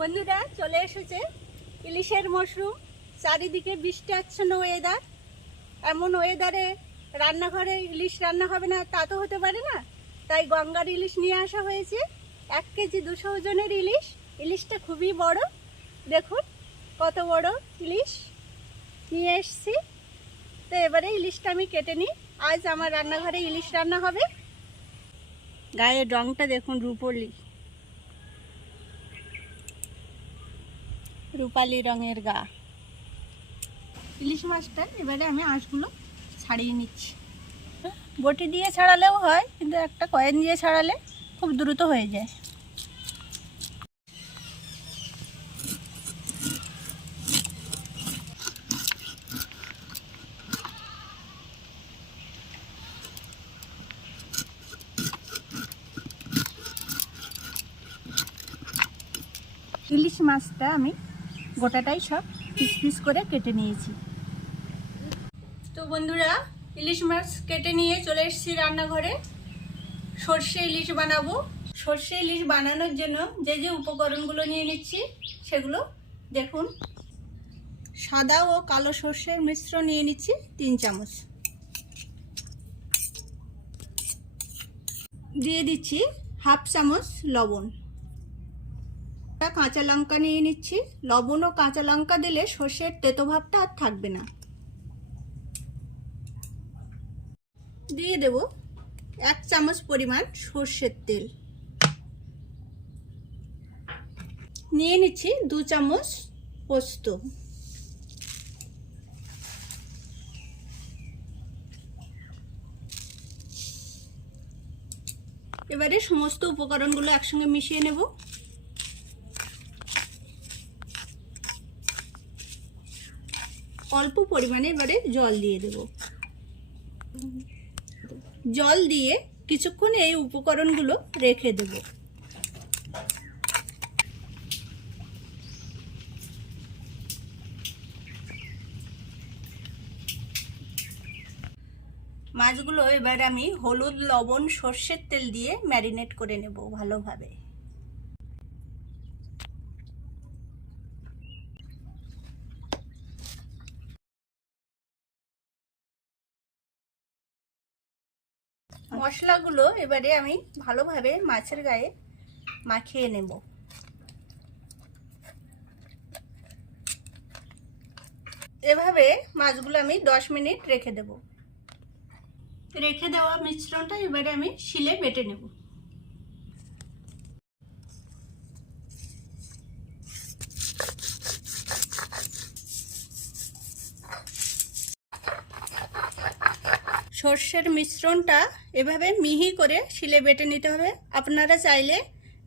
বন্ধুরা চলে এসেছে ইলিশের মশরুম। চারিদিকে বৃষ্টি আচ্ছন্ন ওয়েদার। এমন ওয়েদারে রান্নাঘরে ইলিশ রান্না হবে না তা তো হতে পারে না। তাই গঙ্গার ইলিশ নিয়ে আসা হয়েছে। 1 কেজি 200 ওজনের ইলিশ। ইলিশটা খুবই বড়, দেখুন কত বড় ইলিশ নিয়ে এসেছি। তো এবারে ইলিশটা আমি কেটে নিই। আজ আমার রান্নাঘরে ইলিশ রান্না হবে। গায়ের রঙটা দেখুন, রূপালি রঙের গা। ইলিশ মাছটা এবারে আমি আঁশগুলো ছাড়িয়ে নিচ্ছি। বটি দিয়ে ছাড়ালেও হয়, কিন্তু একটা কয়েন দিয়ে ছাড়ালে খুব দ্রুত হয়ে যায়। ইলিশ মাছটা আমি গোটাটাই সব পিস পিস করে কেটে নিয়েছি। তো বন্ধুরা, ইলিশ মাছ কেটে নিয়ে চলে এসেছি রান্নাঘরে। সর্ষে ইলিশ বানাবো। সর্ষে ইলিশ বানানোর জন্য যে যে উপকরণগুলো নিয়ে নিচ্ছি সেগুলো দেখুন। সাদা ও কালো সর্ষের মিশ্রণ নিয়ে নিচ্ছি 3 চামচ। দিয়ে দিচ্ছি 1/2 চামচ লবণ। কাঁচা লঙ্কা নিয়ে নিচ্ছি। লবণ ও কাঁচা লঙ্কা দিলে সর্ষের তেতো ভাবটা আর থাকবে না। দিয়ে দেব 1 চামচ পরিমাণ সর্ষের তেল। নিয়ে নিচ্ছি 2 চামচ পোস্ত। এবারে সমস্ত উপকরণগুলো একসঙ্গে মিশিয়ে নেব। অল্প পরিমাণে এবারে জল দিয়ে দেব। জল দিয়ে কিছুক্ষণ এই উপকরণগুলো রেখে দেব। মাছগুলো এবার আমি হলুদ, লবণ, সর্ষের তেল দিয়ে ম্যারিনেট করে নেব ভালোভাবে। মশলাগুলো এবারে আমি ভালোভাবে মাছের গায়ে মাখিয়ে নেব। এভাবে মাছগুলো আমি 10 মিনিট রেখে দেব। রেখে দেওয়া মিশ্রণটা এবারে আমি শিলে বেটে নেব। সর্ষের মিশ্রণটা এভাবে মিহি করে শিলে বেটে নিতে হবে। আপনারা চাইলে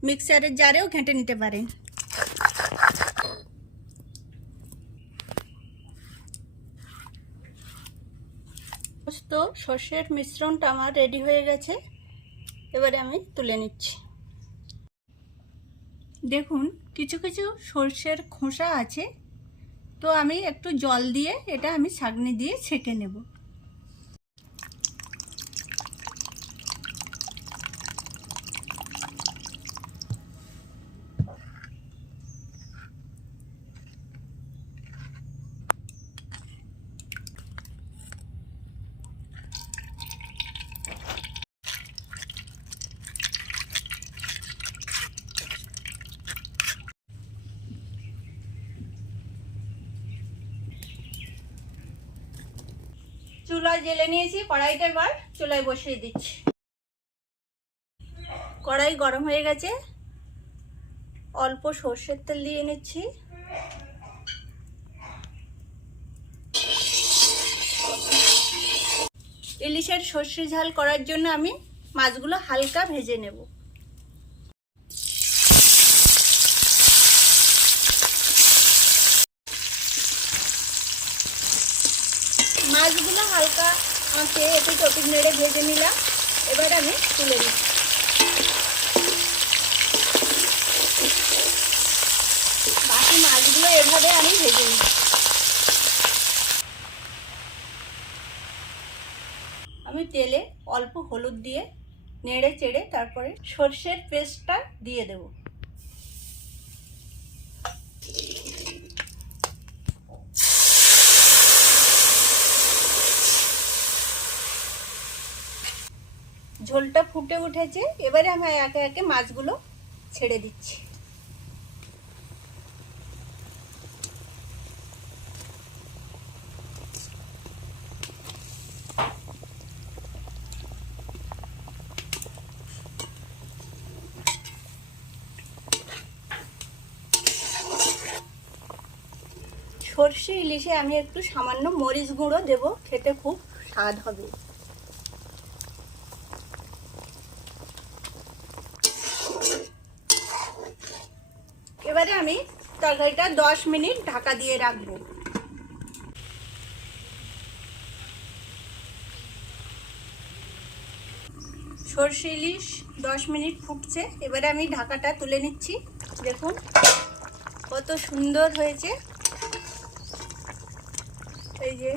মিক্সারের জারেও ঘেঁটে নিতে পারেন। তো সর্ষের মিশ্রণটা আমার রেডি হয়ে গেছে। এবারে আমি তুলে নিচ্ছি। দেখুন কিছু কিছু সর্ষের খোসা আছে, তো আমি একটু জল দিয়ে এটা আমি ছাঁকনি দিয়ে ছেঁকে নেব। চুলায় জেলে নিয়েছি, কড়াইটা এবার চুলায় বসিয়ে দিচ্ছি। কড়াই গরম হয়ে গেছে, অল্প সর্ষের তেল দিয়ে নিচ্ছি। ইলিশের সর্ষে ঝাল করার জন্য আমি মাছগুলো হালকা ভেজে নেব। মাছগুলো হালকা আঁচে এপিট ওপিট নেড়ে ভেজে নিলাম। এবার আমি তুলে দিচ্ছি। বাকি মাছগুলো এভাবে আমি ভেজে নিই। আমি তেলে অল্প হলুদ দিয়ে নেড়ে চেড়ে তারপরে সর্ষের পেস্টটা দিয়ে দেব। ঝোলটা ফুটে উঠেছে, এবারে আমি একে একে মাছগুলো ছেড়ে দিচ্ছি। সর্ষে ইলিশে আমি একটু সামান্য মরিচ গুঁড়ো দেব, খেতে খুব স্বাদ হবে। এবারে আমি তরকারিটা 10 মিনিট ঢাকা দিয়ে রাখবো। সর্ষে ইলিশ 10 মিনিট ফুটছে, এবারে আমি ঢাকাটা তুলে নিচ্ছি। দেখুন কত সুন্দর হয়েছে। এই যে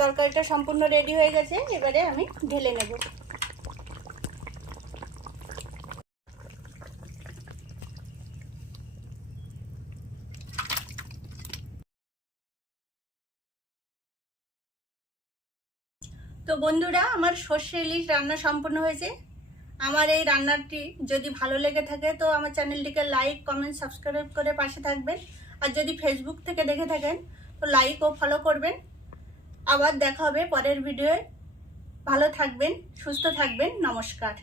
তরকারিটা সম্পূর্ণ রেডি হয়ে গেছে, এবারে আমি ঢেলে নেব। তো বন্ধুরা, আমার সর্ষে ইলিশ রান্না সম্পূর্ণ হয়েছে। আমার এই রান্নাটি যদি ভালো লেগে থাকে তো আমার চ্যানেলটিকে লাইক, কমেন্ট, সাবস্ক্রাইব করে পাশে থাকবেন। আর যদি ফেসবুক থেকে দেখে থাকেন তো লাইক ও ফলো করবেন। আবার দেখা হবে পরের ভিডিওয়ে। ভালো থাকবেন, সুস্থ থাকবেন, নমস্কার।